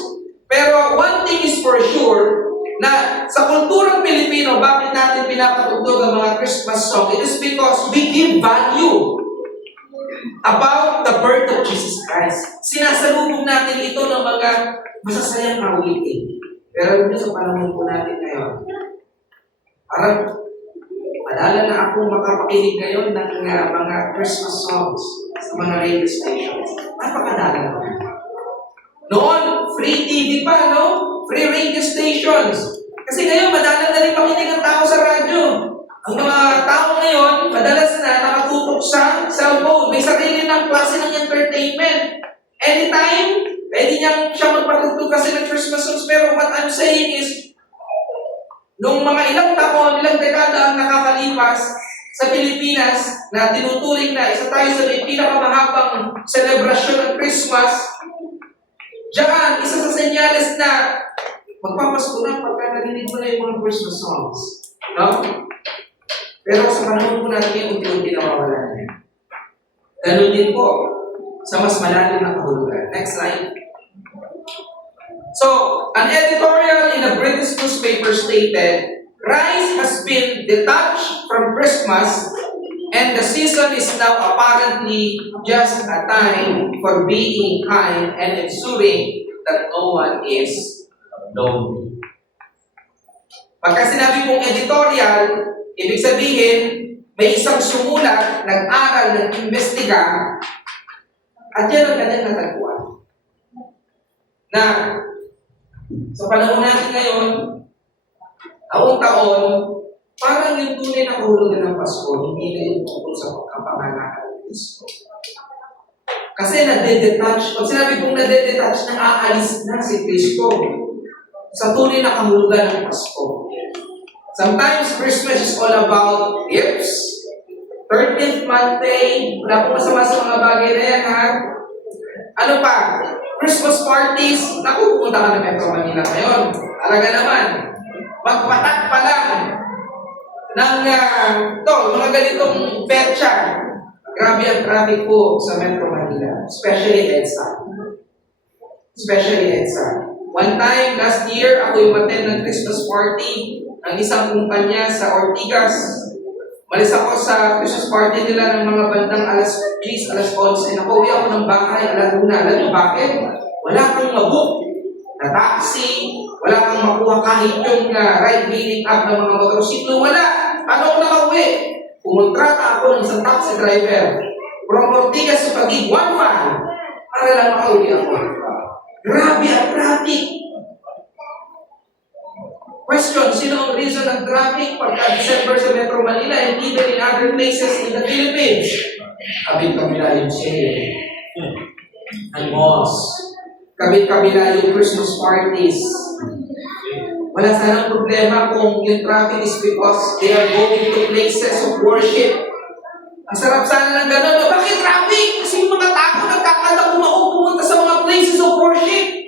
Pero one thing is for sure, na sa kulturang Pilipino, bakit natin pinapatugtog ang mga Christmas song? It is because we give value about the birth of Jesus Christ. Sinasalubong natin ito ng mga masasayang awitin. Pero dito sa panahon po natin ngayon, parang madala na akong makapakinig ngayon ng mga Christmas songs sa mga radio stations. Napakadala na. Noon, free TV pa, no? Free radio stations. Kasi ngayon, madala na rin makinig ang tao sa radyo. Ang mga tao ngayon, madalas na nakatutok sa cellphone. May sarili ng klase ng entertainment. Anytime, pwede siya magpatugtog kasi ng Christmas songs. Pero what I'm saying is, nung mga ilang taon, ilang dekada ang nakakalipas sa Pilipinas na tinuturing na isa tayo sa may pinakamahabang selebrasyon ng Christmas, diyan, isa sa senyales na magpapasko na pagka narinig mo na yung mga Christmas songs. No? Pero sa panahon po natin yung unti-unti nawawala niya. Ganun din po sa mas malalim na kahulugan. Next slide. So, an editorial in a British newspaper stated, Christ has been detached from Christmas and the season is now apparently just a time for being kind and ensuring that no one is lonely. Pagka sinabi kong editorial, ibig sabihin, may isang sumulat, nag-aral, nag-imbestiga, at yan ang kanyang natagpuan. na sa panahon natin ngayon, taon-taon, parang yung tunay na kahulugan ng Pasko, hindi na yung tungkol sa pagkapanganakan ng Kristo. Kasi nade-detach, pag sinabi kong nade-detach, naaalis na si Kristo sa tunay na kahulugan ng Pasko. Sometimes Christmas is all about gifts, 13th month wala pong masama sa mga bagay na yan, ha? Ano pa? Christmas parties, naku, pupunta ka na Metro Manila ngayon. Talaga naman, magpatak pa lang ng mga ganitong petsa. Grabe ang traffic po sa Metro Manila, especially EDSA. One time, last year, ako yung attend ng Christmas party ng isang kumpanya sa Ortigas. Malis ako sa Christmas party nila ng mga bandang alas 10, alas 11. Nakauwi ako ng bahay, alam niyo bakit? Wala kang mabook na taxi, wala kang makuha kahit yung ride-hailing app ng mga motorsiklo. Wala! Paano ako nakauwi? Pumuntrata ako ng isang taxi driver from Ortigas sa Taguig, 1.5 para lang makauwi ako. Grabe ang traffic! Question, sino ang reason ng traffic pagka December sa Metro Manila and even in other places in the Philippines? Kabit-kabila yung sale, ang malls, kabit-kabila yung Christmas parties. Wala sanang problema kung yung traffic is because they are going to places of worship. Ang sarap sana ng gano'n. Bakit traffic? Kasi yung mga tao nagkakata pumunta sa mga places of worship.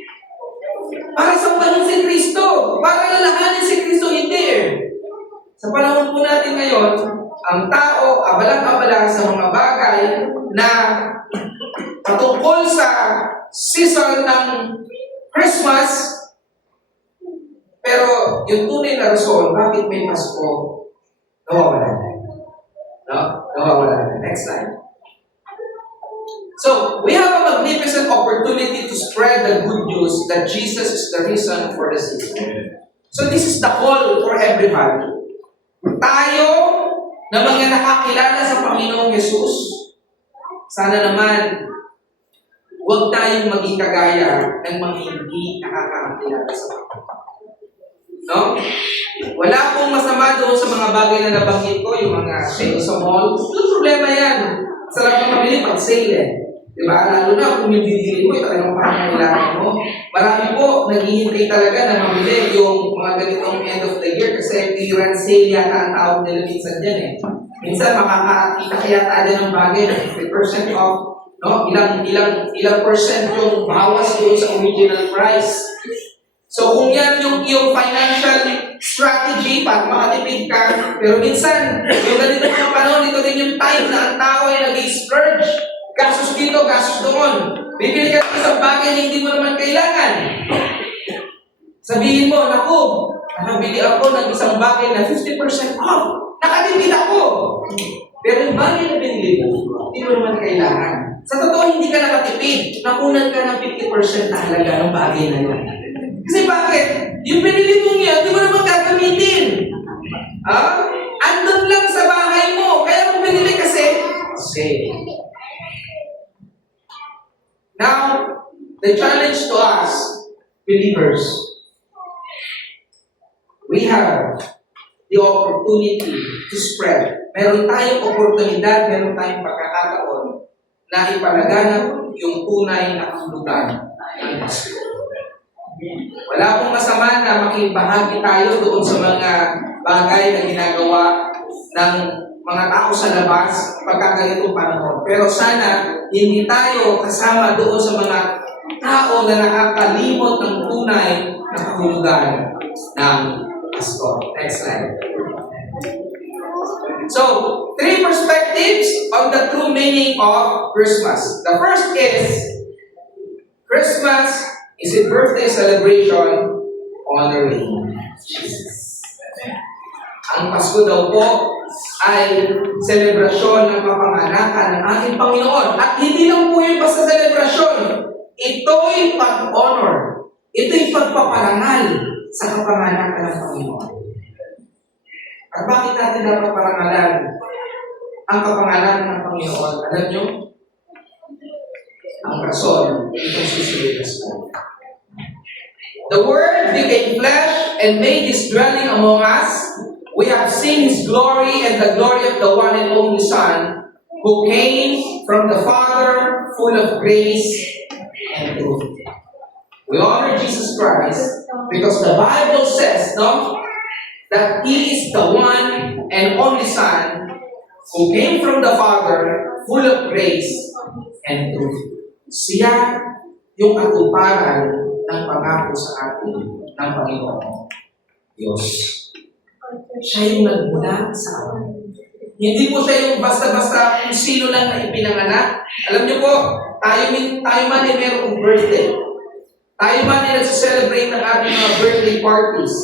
Para sampahin si Kristo. Para lalahanin si Kristo, hindi eh. Sa panahon po natin ngayon, ang tao abalang-abala sa mga bagay na patungkol sa season ng Christmas, pero yung tunay na rason, bakit may Pasko, nawawala na. No? Nawawala na. Next slide. So, we have a magnificent opportunity to spread the good news that Jesus is the reason for the season. So, this is the call for everybody. Tayo na mga nakakilala sa Panginoong Yesus, sana naman, huwag tayong maging kagaya ng mga hindi nakakakilala sa Panginoon. No? Wala pong masama doon sa mga bagay na nabanggit ko, yung mga sale sa mall. Yung problema yan. Sarap na mabili pag sale eh. Diba? Lalo na kung yung bibili mo, talagang pangangailangan mo. Marami po, naghihintay talaga na mabili yung mga ganitong end of the year kasi clearance sale yata ang tawag nila minsan dyan eh. Minsan makakakita kaya tayo ng bagay na 50% off, no? Ilang percent yung bawas doon sa original price. So kung yan yung iyong financial strategy para makatipid ka, pero minsan, yung ganito mga panahon, ito din yung time na ang tao ay nag-splurge. Gastos dito, gastos doon. Bibili ka ng isang bagay na hindi mo naman kailangan. Sabihin mo, naku, nakabili ako ng isang bagay na 50% off. Nakatipid ako. Pero yung bagay na binili mo, hindi mo naman kailangan. Sa totoo, hindi ka nakatipid. Nakunan ka ng 50% na halaga ng bagay na yun. Kasi bakit? Yung binili mong yan, di mo naman gagamitin. Andun lang sa bahay mo. Kaya mo binili kasi sale. Now, the challenge to us, believers, we have the opportunity to spread. Meron tayong oportunidad, meron tayong pagkakataon na ipalaganap yung tunay na kahulugan ng Pasko. Wala pong masama na makibahagi tayo doon sa mga bagay na ginagawa ng mga tao sa labas pagkaganitong panahon. Pero sana, hindi tayo kasama doon sa mga tao na nakakalimot ng tunay na kahulugan ng Pasko. Next slide. So, 3 perspectives on the true meaning of Christmas. The first is, Christmas is a birthday celebration honoring Jesus. Ang Pasko daw po ay selebrasyon ng kapanganakan ng ating Panginoon. At hindi lang po yung basta selebrasyon. Ito'y pag-honor. Ito'y pagpaparangal sa kapanganakan ng Panginoon. At bakit natin dapat parangalan ang kapanganakan ng Panginoon? Alam nyo? Ang rason, itong susunod na slide. The Word became flesh and made His dwelling among us. We have seen His glory and the glory of the one and only Son, who came from the Father, full of grace and truth. We honor Jesus Christ because the Bible says, no, that He is the one and only Son who came from the Father, full of grace and truth. Siya yung katuparan ng pangako sa atin ng Panginoon Diyos. Siya yung nagmula sa awan. Hindi po siya yung basta-basta kung sino lang na ipinanganak. Alam niyo po, tayo man ay merong birthday. Tayo man ay nagsa-celebrate ng ating mga birthday parties.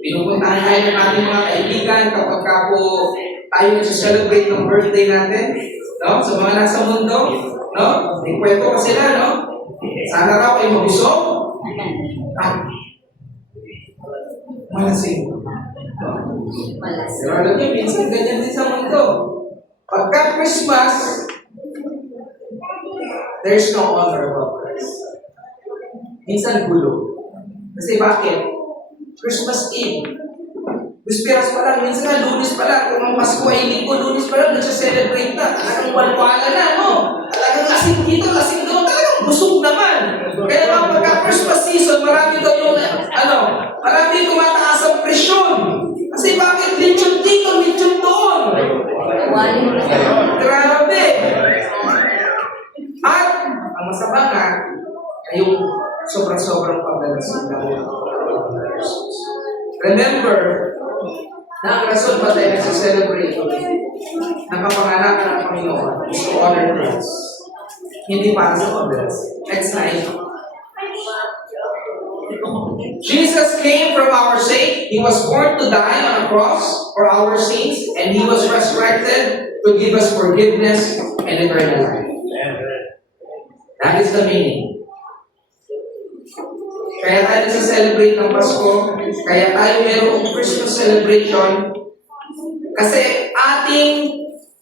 Pinupuntahan tayo ng ating mga kaibigan kapag ka po tayo nagsa-celebrate ng birthday natin. No? Sa mga nasa mundo, no? May kwento pa sila, no? Sana raw ay mabusog. Malasing. Pero alam niyo, minsan ganyan din sa mundo. Pagka Christmas, there's no honor about Christ. Minsan gulo. Kasi bakit? Christmas Eve. Bisperas pa lang, minsan nga Lunes pa lang. Kung ang Pasko ay Linggo, Lunes pa lang, nagsa-celebrate na. Talagang walwala na, no? Talagang lasing dito, lasing doon. Talagang busog naman. Kaya nga pagka Christmas season, marami daw yung, marami tumataas ang presyon. Kasi bakit lechon dito, lechon doon? Grabe. At ang masama nga, ay yung sobrang-sobrang pagdalasing ng Remember, na ang rason ba tayo nagsa-celebrate ng kapanganakan ng Panginoon is to honor Christ. Hindi para sa others. Next slide. Jesus came from our sake. He was born to die on a cross for our sins, and He was resurrected to give us forgiveness and eternal life. That is the meaning. Kaya tayo sa-celebrate ng Pasko, kaya tayo mayroong Christmas celebration, kasi ating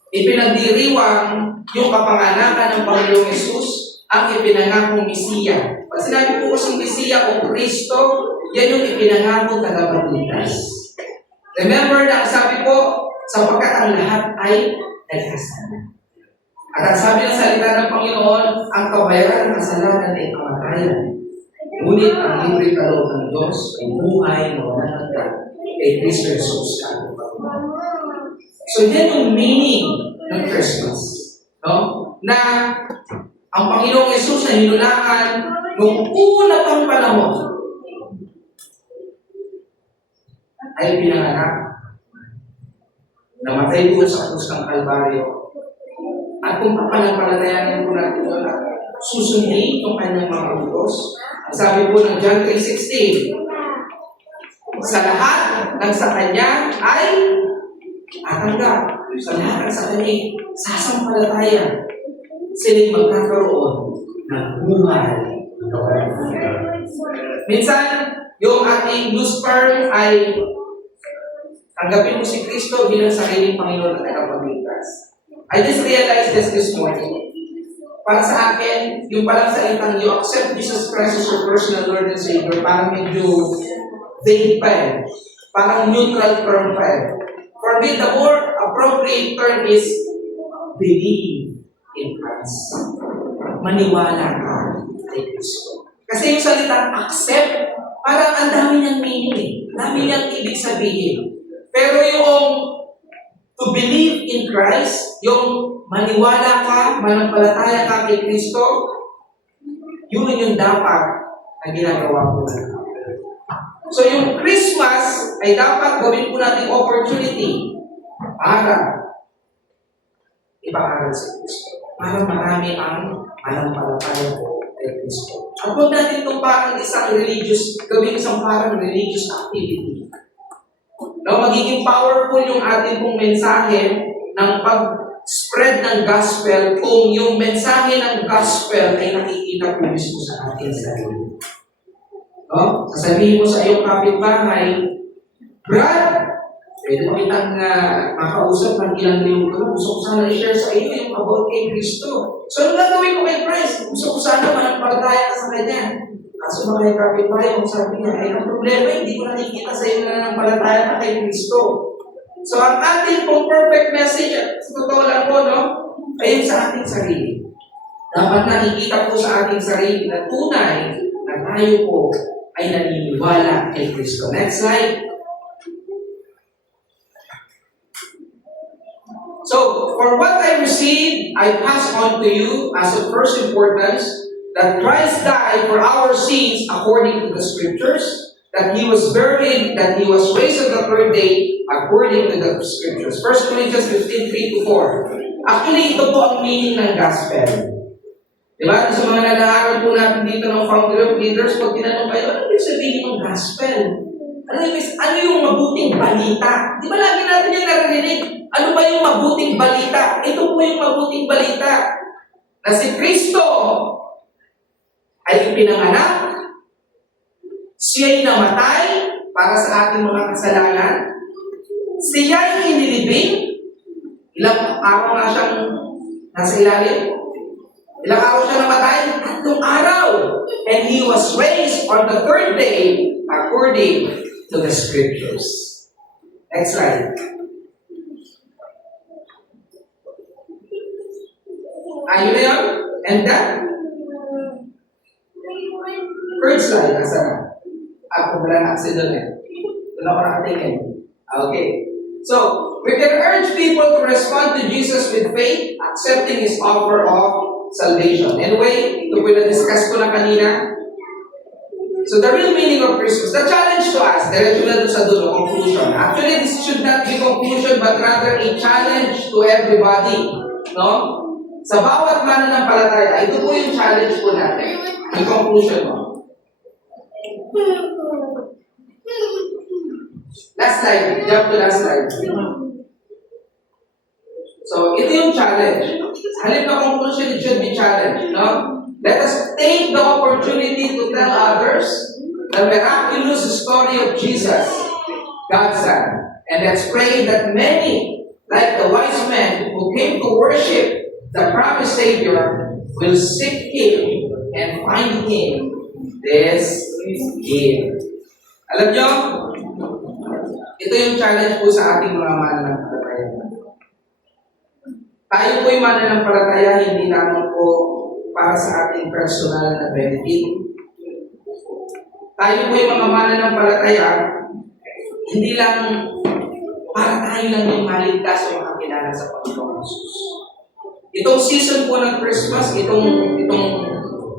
ipinagdiriwang yung kapanganakan ng Panginoong Yesus, ang ipinangakong Mesiya. Pag sinabi po kasing Mesiya o Kristo, yan yung ipinangakong tagapagligtas. Remember na sabi po, sapagkat ang lahat ay nagkasala. At ang sabi ng salita ng Panginoon, ang kabayaran ng kasalanan ay kamatayan. Ngunit ang libre kaloob ng Diyos ay buhay na walang hanggan kay Kristo Jesus ang Panginoon. So yan yung meaning ng Christmas. No? Na ang Panginoong Yesus na hinulaan noong una pang panahon ay pinanganak, namatay po sa krus ng Kalbaryo. At kung papanampalatayanin po natin wala, susundin yung kanyang mga utos. Ang sabi po ng John 3:16, sa lahat ng sa kanya ay tatanggap. Sa lahat ng sa kanya sasampalataya. Sila'y magkakaroon ng buhay. Minsan, yung ating new sperm ay tanggapin mo si Kristo bilang sariling Panginoon at tagapagligtas. I just realized this morning. Para sa akin, yung palang salitang you accept Jesus Christ as your personal Lord and Savior, parang medyo vague pa eh. Parang neutral term pa eh. For me, the more appropriate term is believe in Christ. Maniwala ka kay Kristo. Kasi yung salitang accept, parang ang dami niyang meaning eh. Dami niyang ibig sabihin. Pero yung to believe in Christ, yung maniwala ka, manampalataya ka kay Kristo, yun yung dapat na ginagawa po natin. So yung Christmas ay dapat gawin po natin opportunity para ipaaral sa Kristo. Para marami ang manampalataya po kay Kristo. At huwag natin itong parang gawin isang parang religious activity. No, magiging powerful yung ating pong mensahe ng pag-spread ng gospel kung yung mensahe ng gospel ay nakikita po mismo sa ating sarili. No? Sasabihin mo sa iyong kapitbahay, Brad, pwede mo kitang makausap ng ilang linggo. Gusto ko sana i-share sa iyo yung about kay Kristo. So, ano gagawin ko kay Christ? Gusto ko sana manampalataya ka sa Kanya. Kaso mga kapitbahay, kung sabi niya, ay ang problema, hindi ko nakikita sa iyo na palataya na kay Kristo. So ang ating pong perfect message, sa totoo lang po, no? Ayun sa ating sarili. Dapat nakikita po sa ating sarili na tunay na tayo po ay naniniwala kay Kristo. Next slide. So, for what I received, I pass on to you as of first importance, that Christ died for our sins according to the Scriptures, that He was buried, that He was raised on the third day according to the Scriptures. 1 Corinthians 15:3-4. Actually, ito po ang meaning ng gospel. Diba? Sa mga nag-aaral po natin dito ng Founder of Leaders, pag tinanong kayo, ano yung sabihin ng gospel? Ano yung mabuting balita? Di ba lagi natin yung narinig? Ano ba yung mabuting balita? Ito po yung mabuting balita. Na si Kristo ay ipinanganak, siya'y namatay para sa ating mga kasalanan, siya'y inilibing, ilang araw nga siyang nasa ilalim, ilang araw siya namatay, 3 araw, and He was raised on the third day according to the Scriptures. Next slide. Ayun na yun? And then, third slide, nasa na? Ako wala na kasi doon eh. Doon ako nakatingin. Okay. So, we can urge people to respond to Jesus with faith, accepting His offer of salvation. Anyway, ito po na-discuss ko na kanina. So, the real meaning of Christmas, the challenge to us, diretso na doon sa dulo, conclusion. Actually, this should not be conclusion, but rather a challenge to everybody. No? Sa bawat mananampalataya, ito po yung challenge po natin. Yung conclusion mo. Last slide. Jump to last slide. So, ito yung challenge. Halip na conclusion, it should be challenge. No? Let us take the opportunity to tell others the miraculous story of Jesus, God's Son. And let's pray that many, like the wise men who came to worship the promised Savior, will seek Him and find Him this year. Alam nyo, ito yung challenge po sa ating mga mananampalataya. Tayo po yung mananampalataya, hindi lamang po para sa ating personal na benefit. Tayo po yung mga mananampalataya, hindi lang para tayo lang yung maligtas o makakilala sa Panginoon Jesus. Itong season po ng Christmas, itong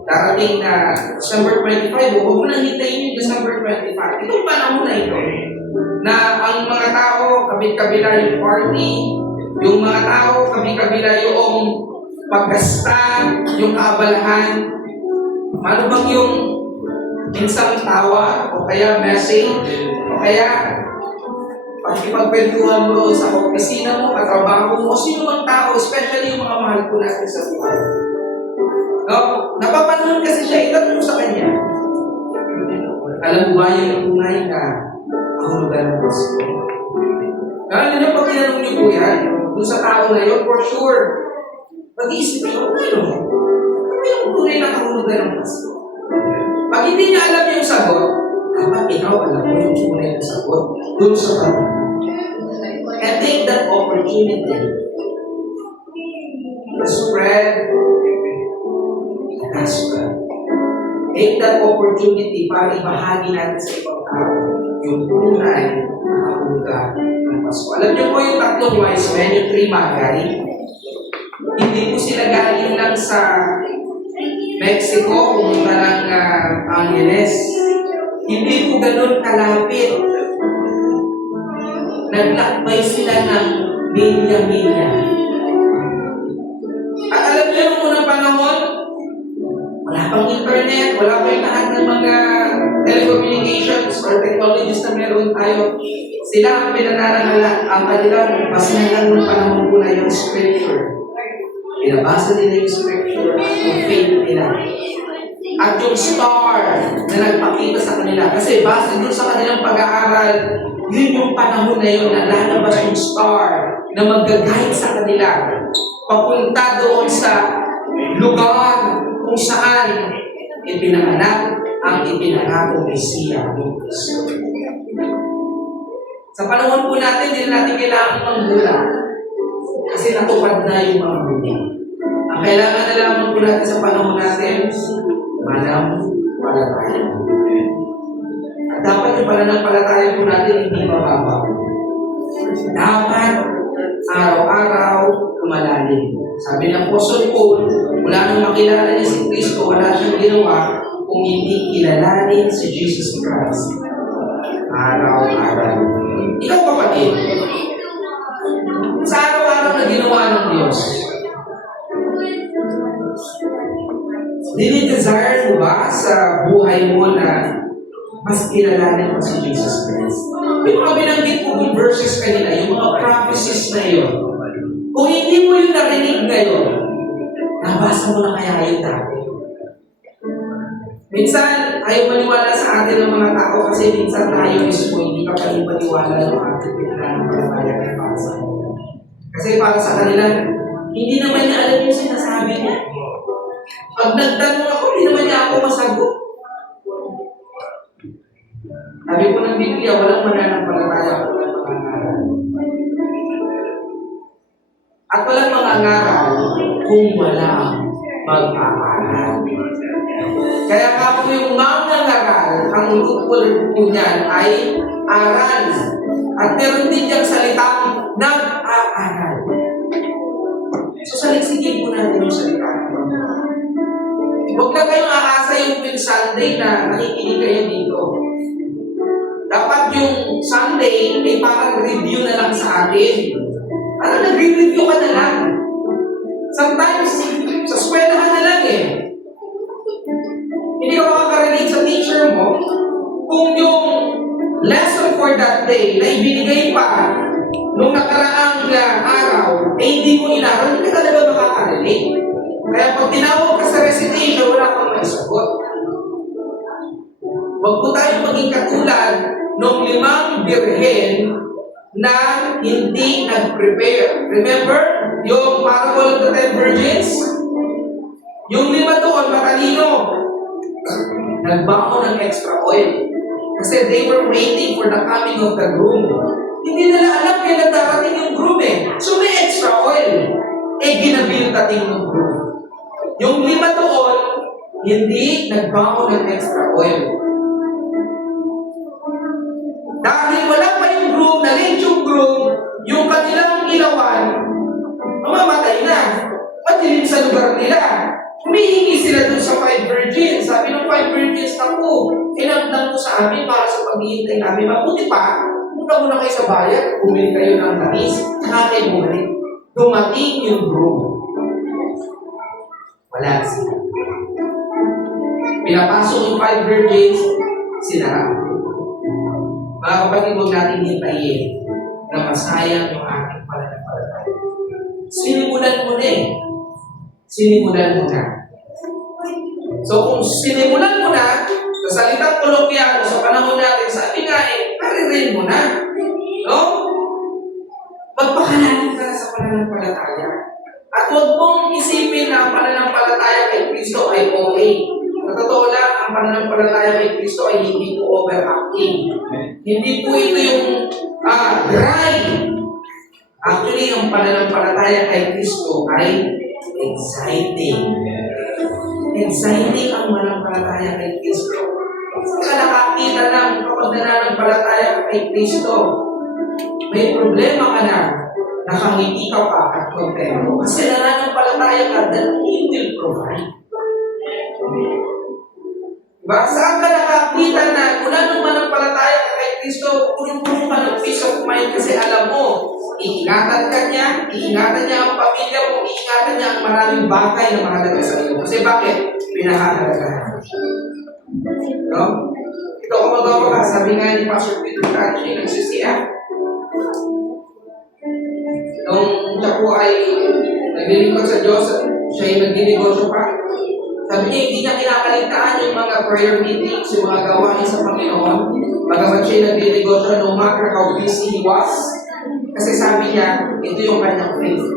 darating na December 25, huwag mo nang hintayin yung December 25. Itong panahon na ito, na ang mga tao, kabit-kabila yung party, yung mga tao, kabit-kabila yung paggasta, yung kaabalahan, malubang yung minsang tawa, o kaya message, o kaya pagkipagpwentuhan mo sa opisina mo, katrabaho mo, sino mang tao, especially yung mga mahal ko natin sa buhay. No? Napapanahon kasi siya, itanong mo sa kanya. Alam mo ba yung tunay na kahulugan ng Pasko? Kaya nila pag tinanong niyo po yan, doon sa tao na yun, for sure, mag-iisip niyo, ano yung tunay na kahulugan ng Pasko? Pag hindi niya alam yung sagot, dapat ikaw alam mo yung tunay na sagot doon sa tanong. And take that opportunity to spread the gospel. Take that opportunity para ibahagi natin sa ibang tao yung tunay na kahulugan ng Pasko. Alam niyo po yung 3 wise men, yung 3 magari, hindi po sila galing lang sa Mexico, pumunta ng Angeles. Hindi po ganun kalapit. Naglakbay sila ng milya-milya. At alam niyo nung unang panahon, wala pang internet, wala pa yung lahat ng mga telecommunications or technologies na meron tayo. Sila ang pinananahala, ang kanilang pasinalan ng panahon po na yung scripture. Pinabasa nila yung scripture at yung faith nila. At yung star na nagpakita sa kanila. Kasi base doon sa kanilang pag-aaral, yun yung panahon na yun na lalabas yung star na mag-guide sa kanila. Papunta doon sa lugar kung saan ipinanganak ang ipinangakong Mesiya, yung Kristo. Sa panahon po natin, hindi natin kailangan manggulat. Kasi natupad na yung mga bunya. Ang kailangan na lamang po natin sa panahon natin, mananampalataya. At dapat yung pananampalataya po natin hindi mababa. Dapat araw-araw lumalalim. Sabi ng Apostol Paul, wala nang makilala niya si Kristo, wala siyang ginawa kung hindi kilalanin si Jesus Christ. Araw-araw. Ikaw kapatid, sa araw-araw na ginawa ng Diyos, dinidesire mo ba sa buhay mo na mas kilalanin mo si Jesus Christ? Yung mga binanggit ko yung verses kanina, yung mga prophecies na yun, kung hindi mo yung narinig ngayon, nabasa mo na kaya yung dati. Minsan, ayaw maniwala sa atin ng mga tao kasi minsan tayo mismo hindi ka pa maniwala ng ating pinanampalataya ng basa. Kasi para sa kanila, hindi naman niya alam yung sinasabi niya. Pag nagtanong ako, hindi naman niya ako masagot. Sabi ko ng Biblia, walang mananampalataya kung walang mangangaral. At walang mangangaral kung walang mag-aaral. Kaya nga po yung mangangaral, ang ututul po niyan ay aral. At meron din diyang salitang nag-aaral. So saligsigin po natin yung salita ng Panginoon. Huwag lang kayong aasa yung Sunday na nakikinig kayo dito. Dapat yung Sunday ay parang review na lang sa atin. Parang nagre-review ka na lang. Sometimes, sa eskwelahan na lang eh. Hindi ka makaka-relate sa teacher mo kung yung lesson for that day na ibinigay pa nung nakaraang araw, eh hindi mo inaral, hindi ka talaga makaka-relate. Kaya pag tinawag ka sa recitation, wala kang maisagot. Huwag po tayong maging katulad ng 5 birhen na hindi nag-prepare. Remember, yung parable of the 10 virgins? Yung 5 doon, matalino. Nagbango ng extra oil. Kasi they were waiting for the coming of the groom. Hindi nila alam kailan darating yung groom eh. So may extra oil. Eh, ginabiltating ng groom. Yung 5 doon, hindi nagbango ng extra oil. Dahil wala pa yung groom, na-late yung groom, yung kanilang ilawan, mamamatay na. Madilim sa lugar nila. Humihingi sila dun sa 5 virgins. Sabi ng 5 virgins, naku, inagdang ko sa amin para sa paghihintay namin. Mabuti pa, punta muna kayo sa bayan, bumili kayo ng tamis, saka kayo bumalik. Dumating yung groom. Wala sila. Pinapasok yung 5 virgins, sinara. Mga kapatid, huwag natin hintayin na masayang yung ating pananampalataya. Sinimulan mo na eh. Sinimulan mo na. So kung sinimulan mo na, sa salitang kolokyano, sa panahon natin, sabi nga eh, maririn mo na. No? Magpakalalim ka na sa pananampalataya. At huwag mong isipin na ang pananampalataya kay Kristo ay okay. Sa totoo lang, ang pananampalataya kay Kristo ay hindi po overacting. Hindi po ito yung dry. Actually, ang pananampalataya kay Kristo ay exciting. Exciting ang pananampalataya kay Kristo. Kung nakakita ng kapag nananampalataya kay Kristo, may problema ka na, nakangiti ka pa at kontento. Kasi nananampalataya ka, then He will provide. Diba? Saan ka nakakita na kung anong manampalataya ka kay Kristo, puno-puno ka ng peace of mind kasi alam mo, iingatan ka niya, iingatan niya ang pamilya mo, iingatan niya ang maraming bagay na mahalaga sa iyo. Kasi bakit? Pinahahalagahan. No? Ito kung magawa ka, sabi nga ni Pastor Peter Tanchi, nagsisiya. Nung siya po ay naglilingkod sa Diyos, siya ay nagdinegosyo pa. Sabi niya, hindi niya kinakaligtaan yung mga prayer meetings, yung mga gawain sa Panginoon. Bagamat siya nagdinegosyo no matter how busy he was. Kasi sabi niya, ito yung kanyang faith.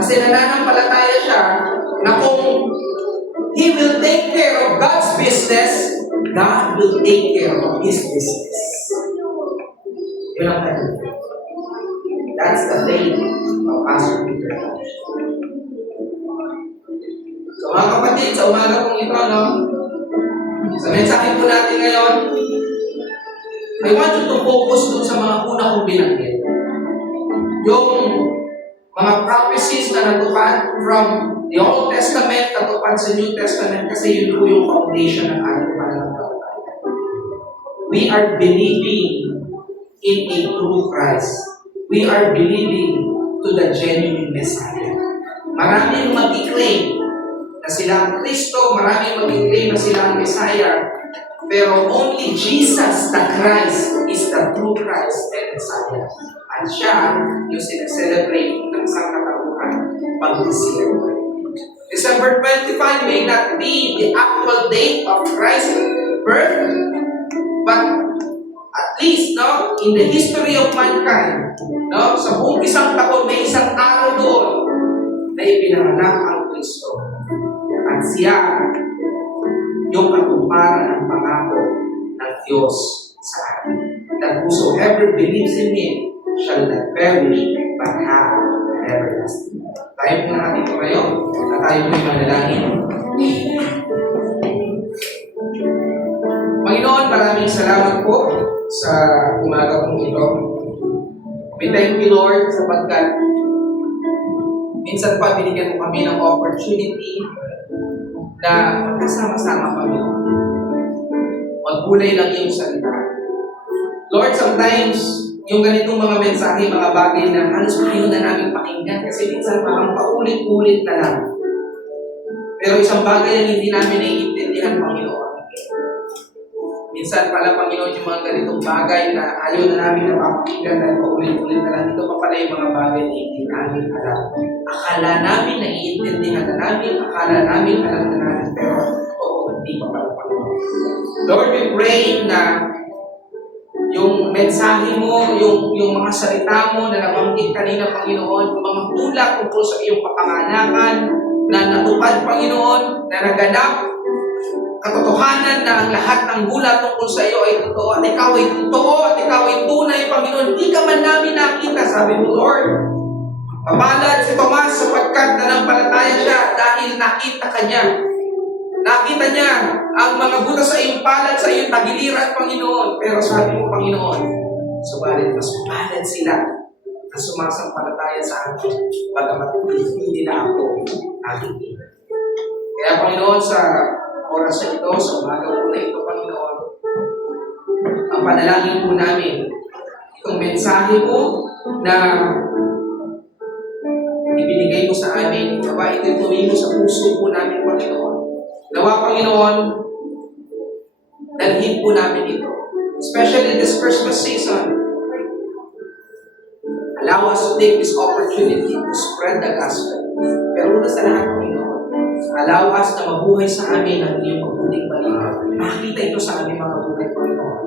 Kasi nananampalataya siya na kung He will take care of God's business. God will take care of His business. Yun ang kanyang faith. That's the faith of Pastor Peter. So mga kapatid, sa umaga pong ito, no? Sa mensahe po natin ngayon, I want you to focus dun sa mga una kong binanggit. Yung mga prophecies na natupad from the Old Testament, natupad sa New Testament, kasi yun po yung foundation ng ating pananampalataya. We are believing in a true Christ. We are believing to the genuine Messiah. Maraming mag-claim na sila ang Kristo, maraming mag-claim na sila ang Messiah, pero only Jesus, the Christ, is the true Christ and Messiah. At siya yung sinaselebrate ng isang katauhan pag-celebrate. December 25 may not be the actual date of Christ's birth, but at least, no, in the history of mankind, no, sa buong isang taon, may isang araw doon na ipinanganak ang Kristo. At siya yung katuparan ng pangako ng Diyos sa atin. That whosoever believes in Him shall not perish but have everlasting life. Tayo po natin tumayo at tayo po'y manalangin. Panginoon, maraming salamat po sa umaga pong ito. We thank you, Lord, sapagkat minsan pa binigyan mo kami ng opportunity na magkasama-sama kami. Magbulay lang yung salita. Lord, sometimes, yung ganitong mga mensahe, mga bagay na halos ayaw na namin pakinggan kasi minsan parang paulit-ulit na lang. Pero isang bagay na hindi namin naiintindihan, Panginoon. Minsan pala, Panginoon, yung mga ganitong bagay na ayaw na namin napapakinggan dahil paulit-ulit na lang. Ito pa pala yung mga bagay na hindi namin alam. Akala namin naiintindihan na namin, akala namin alam na namin, pero hindi pa pala Panginoon. Lord, we pray na yung mensahe mo, yung mga salita mo na nabanggit kanina, Panginoon, yung mga tulak tungkol sa iyong kapanganakan na natupad, Panginoon, na naganap, katotohanan na ang lahat ng gulat tungkol sa iyo ay totoo at ikaw ay totoo at ikaw ay tunay, Panginoon. Hindi ka man namin nakita, sabi mo, Lord. Mapalad si Tomas sapagkat nanampalataya siya dahil nakita ka niya. Nakita niya ang mga butas sa iyong palad, sa iyong tagiliran, Panginoon. Pero sabi mo, Panginoon, subalit mas palad sila na sumasampalataya sa akin, bagamat hindi nila ako nakikita. Kaya, Panginoon, sa oras na ito, sa umaga po na ito, Panginoon, ang panalangin po namin, itong mensahe mo na ibinigay mo sa amin, nawa itutuloy mo sa puso po namin, Panginoon. Nawa, Panginoon, dalhin po namin ito. Especially in this Christmas season. Allow us to take this opportunity to spread the gospel. Pero una sa lahat, Panginoon, allow us na mabuhay sa amin ang iyong mabuting balita. Makita ito sa aming mga buhay, Panginoon.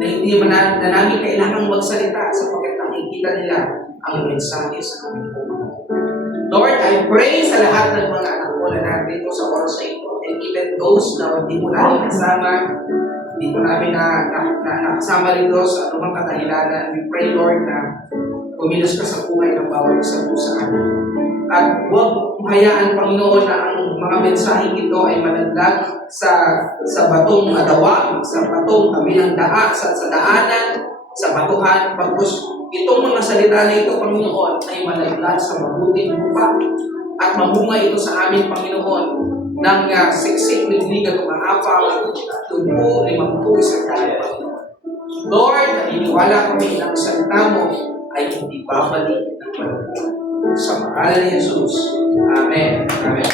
Na hindi na namin kailangang magsalita sapagkat nakikita nila ang mensahe sa aming buhay. Lord, I pray sa lahat ng mga anak mo na narito sa oras na ito. And even those na hindi mo namin kasama, hindi mo namin nakasama rin doon sa anumang kadahilanan. We pray, Lord, na kumilos ka sa buhay ng bawat isa po sa amin. At huwag hayaan, Panginoon, na ang mga mensaheng ito ay malaglag sa batong adawang, sa batong kabilang sa daanan, sa batuhan. Pagkos itong mga salita na ito, Panginoon, ay malaglag sa mabuting lupa at mamunga ito sa amin, Panginoon, ng siksik ng liga tumahapaw, 10, 50, 100. Lord, naniniwala kami na ang salita mo ay hindi babalik ng walang. Sa pangalan ni Jesus. Amen. Amen.